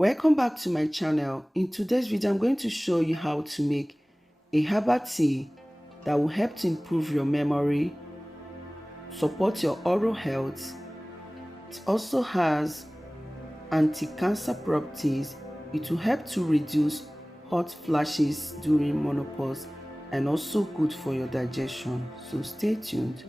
Welcome back to my channel. In today's video, I'm going to show you how to make a herbal tea that will help to improve your memory, support your oral health. It also has anti-cancer properties. It will help to reduce hot flashes during menopause and also good for your digestion. So stay tuned.